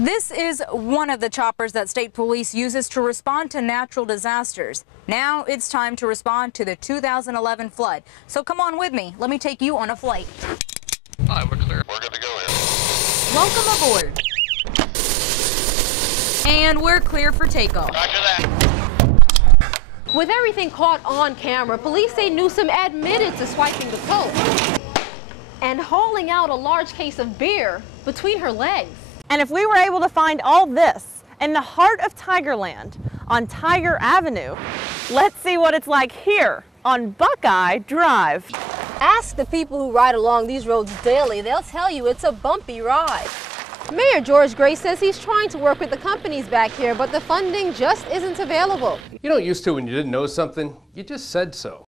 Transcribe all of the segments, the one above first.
This is one of the choppers that state police uses to respond to natural disasters. Now it's time to respond to the 2011 flood. So come on with me. Let me take you on a flight. Hi, we're clear. We're good to go here. Welcome aboard. And we're clear for takeoff. Roger that. With everything caught on camera, police say Newsom admitted to swiping the coat and hauling out a large case of beer between her legs. And if we were able to find all this in the heart of Tigerland on Tiger Avenue, let's see what it's like here on Buckeye Drive. Ask the people who ride along these roads daily. They'll tell you it's a bumpy ride. Mayor George Gray says he's trying to work with the companies back here, but the funding just isn't available. You don't used to when you didn't know something, you just said so.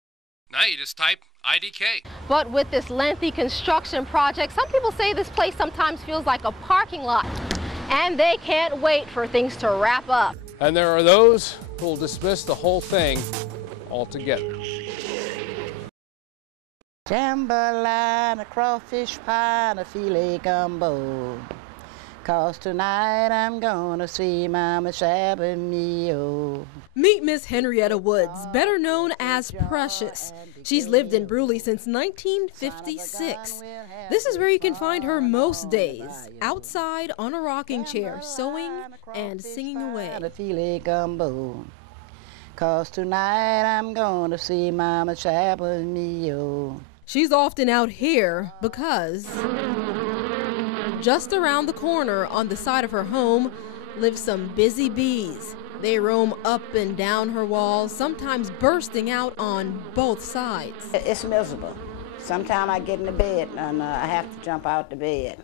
Now you just type IDK. But with this lengthy construction project, some people say this place sometimes feels like a parking lot, and they can't wait for things to wrap up. And there are those who will dismiss the whole thing altogether. Jambalaya, a crawfish pie, and a filet gumbo. 'Cause tonight I'm gonna see Mama Shabba Mio. Meet Miss Henrietta Woods, better known as Precious. She's lived in Brewley since 1956. This is where you can find her most days, outside on a rocking chair, sewing and singing away. 'Cause tonight I'm gonna see Mama Shabba Mio. She's often out here because just around the corner on the side of her home live some busy bees. They roam up and down her walls, sometimes bursting out on both sides. It's miserable. Sometimes I get in the bed and I have to jump out the bed.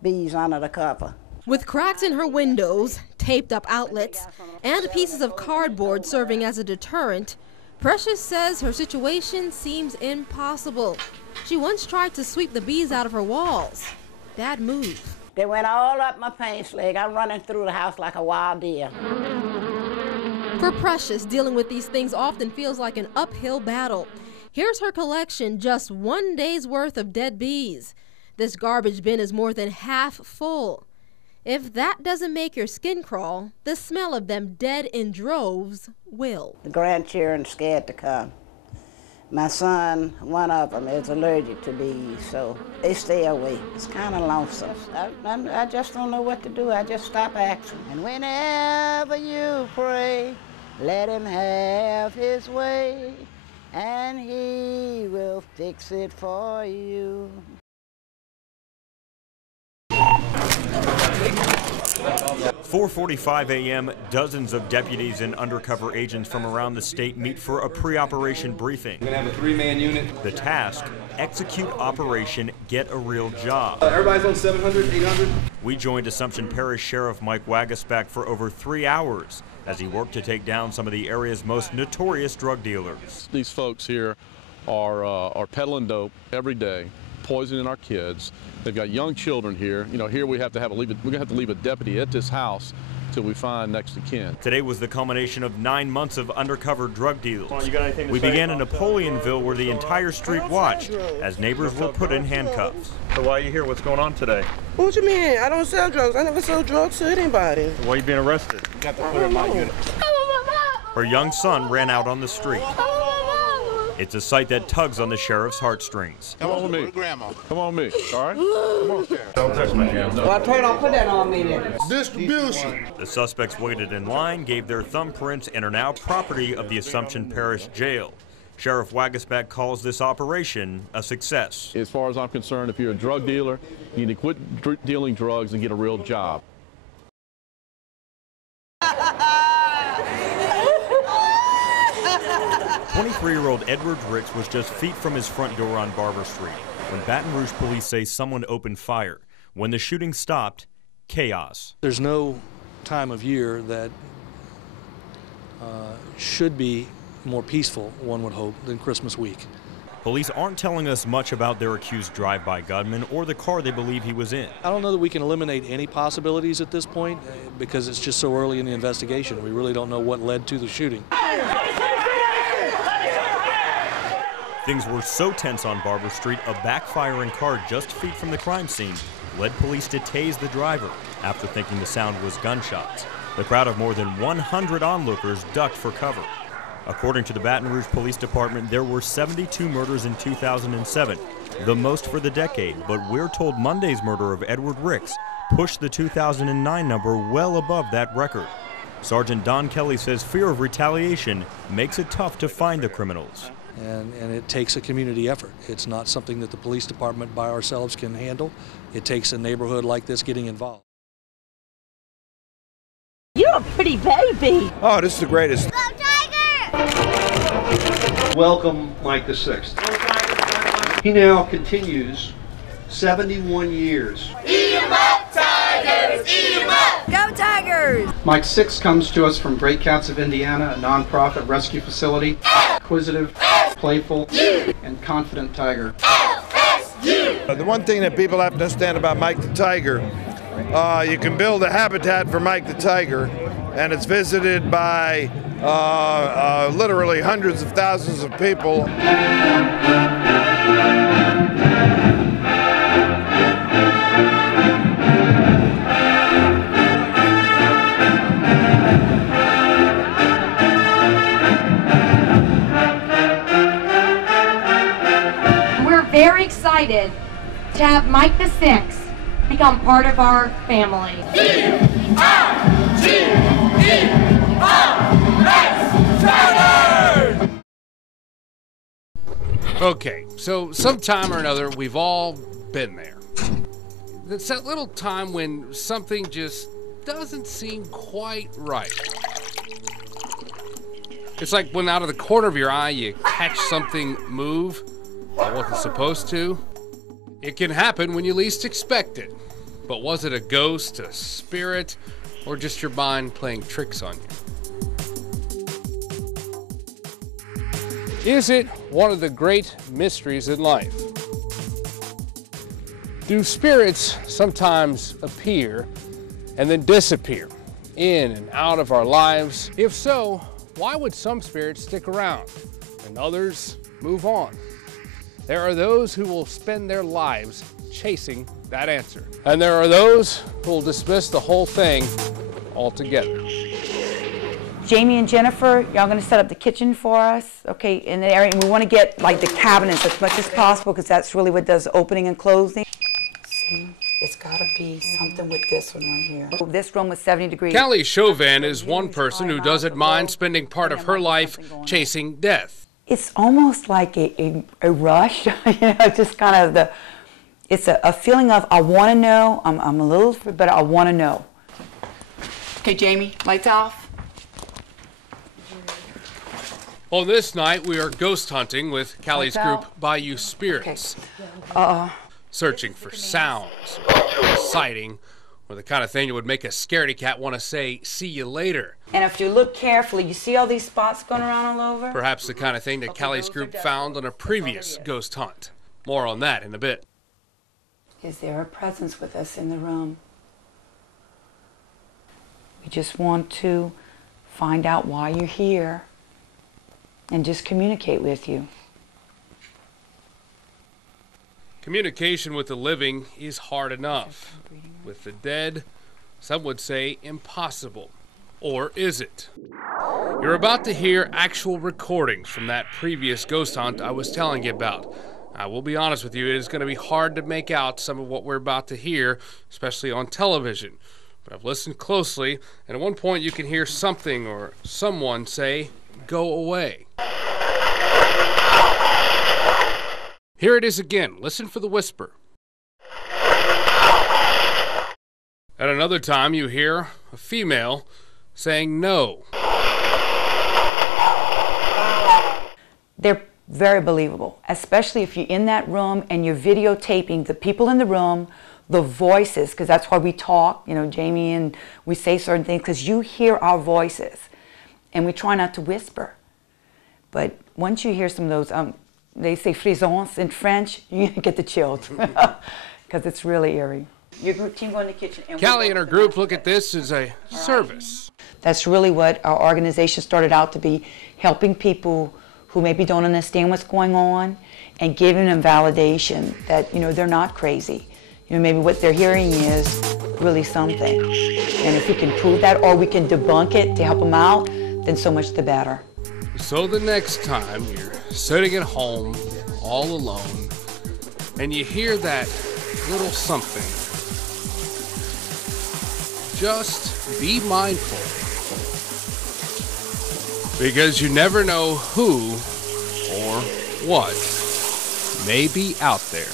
Bees under the cover. With cracks in her windows, taped up outlets, and pieces of cardboard serving as a deterrent, Precious says her situation seems impossible. She once tried to sweep the bees out of her walls. Bad move. They went all up my pants leg. I'm running through the house like a wild deer. For Precious, dealing with these things often feels like an uphill battle. Here's her collection, just one day's worth of dead bees. This garbage bin is more than half full. If that doesn't make your skin crawl, the smell of them dead in droves will. The grandchildren scared to come. My son, one of them, is allergic to bees, so they stay away. It's kind of lonesome. I just don't know what to do. I just stop asking. And whenever you pray, let him have his way, and he will fix it for you. 4:45 a.m., dozens of deputies and undercover agents from around the state meet for a pre-operation briefing. We're going to have a three-man unit. The task, execute Operation Get a Real Job. Everybody's on 700, 800. We joined Assumption Parish Sheriff Mike Wagasback for over 3 hours as he worked to take down some of the area's most notorious drug dealers. These folks here are peddling dope every day, poisoning our kids. They've got young children here. You know, here we're going to have to leave a deputy at this house till we find next of kin. Today was the culmination of 9 months of undercover drug deals. We began in Napoleonville where the entire street watched as neighbors were put in handcuffs. So why are you here? What's going on today? What you mean? I don't sell drugs. I never sell drugs to anybody. So why are you being arrested? You got to put in my unit. Her young son ran out on the street. It's a sight that tugs on the sheriff's heartstrings. Come on with me. Come on with me, all right? Come on. Don't touch my hands. Well, I told you don't put that on me then. Distribution. The suspects waited in line, gave their thumbprints, and are now property of the Assumption Parish Jail. Sheriff Wagasback calls this operation a success. As far as I'm concerned, if you're a drug dealer, you need to quit dealing drugs and get a real job. 23-year-old Edward Ricks was just feet from his front door on Barber Street when Baton Rouge police say someone opened fire. When the shooting stopped, chaos. There's no time of year that should be more peaceful, one would hope, than Christmas week. Police aren't telling us much about their accused drive-by gunman or the car they believe he was in. I don't know that we can eliminate any possibilities at this point because it's just so early in the investigation. We really don't know what led to the shooting. Things were so tense on Barber Street, a backfiring car just feet from the crime scene led police to tase the driver. after thinking the sound was gunshots. The crowd of more than 100 onlookers ducked for cover. According to the Baton Rouge Police Department, there were 72 murders in 2007, the most for the decade, but we're told Monday's murder of Edward Ricks pushed the 2009 number well above that record. Sergeant Don Kelly says fear of retaliation makes it tough to find the criminals. And it takes a community effort. It's not something that the police department by ourselves can handle. It takes a neighborhood like this getting involved. You're a pretty baby. Oh, this is the greatest. Go Tiger! Welcome, Mike the Sixth. He now continues 71 years. Eat 'em up, Tigers! Eat 'em up! Go Tigers! Mike Six comes to us from Great Cats of Indiana, a nonprofit rescue facility. Inquisitive, playful, and confident tiger. The one thing that people have to understand about Mike the Tiger, you can build a habitat for Mike the Tiger, and it's visited by literally hundreds of thousands of people. Very excited to have Mike the Sixth become part of our family. Okay, so sometime or another, we've all been there. It's that little time when something just doesn't seem quite right. It's like when out of the corner of your eye, you catch something move that wasn't supposed to. It can happen when you least expect it. But was it a ghost, a spirit, or just your mind playing tricks on you? Is it one of the great mysteries in life? Do spirits sometimes appear and then disappear in and out of our lives? If so, why would some spirits stick around and others move on? There are those who will spend their lives chasing that answer. And there are those who will dismiss the whole thing altogether. Jamie and Jennifer, y'all gonna set up the kitchen for us, okay, in the area. And we wanna get like the cabinets as much as possible because that's really what does opening and closing. See, it's gotta be something with this one right here. Oh, this room was 70 degrees. Callie Chauvin is one person who doesn't mind spending part of her life chasing death. It's almost like a rush, you know, just kind of it's a feeling of I want to know, I'm a little, but I want to know. Okay, Jamie, lights off. On this night, we are ghost hunting with Callie's group Bayou Spirits. Okay. Searching for sounds, sighting, or the kind of thing that would make a scaredy cat want to say, see you later. And if you look carefully, you see all these spots going around all over? Perhaps the kind of thing that Callie's group found on a previous ghost hunt. More on that in a bit. Is there a presence with us in the room? We just want to find out why you're here and just communicate with you. Communication with the living is hard enough. With the dead, some would say impossible. Or is it? You're about to hear actual recordings from that previous ghost hunt I was telling you about. I will be honest with you, it is going to be hard to make out some of what we're about to hear, especially on television. But I've listened closely, and at one point you can hear something or someone say, "Go away." Here it is again. Listen for the whisper. At another time, you hear a female saying no. They're very believable, especially if you're in that room and you're videotaping the people in the room, the voices, because that's why we talk, you know, Jamie, and we say certain things, because you hear our voices, and we try not to whisper. But once you hear some of those, they say frissons in French, you get the chills, because it's really eerie. Your group team go in the kitchen. And Callie and her group look at this as a service. That's really what our organization started out to be, helping people who maybe don't understand what's going on and giving them validation that, you know, they're not crazy. You know, maybe what they're hearing is really something. And if we can prove that or we can debunk it to help them out, then so much the better. So the next time you're sitting at home all alone and you hear that little something, just be mindful, because you never know who or what may be out there.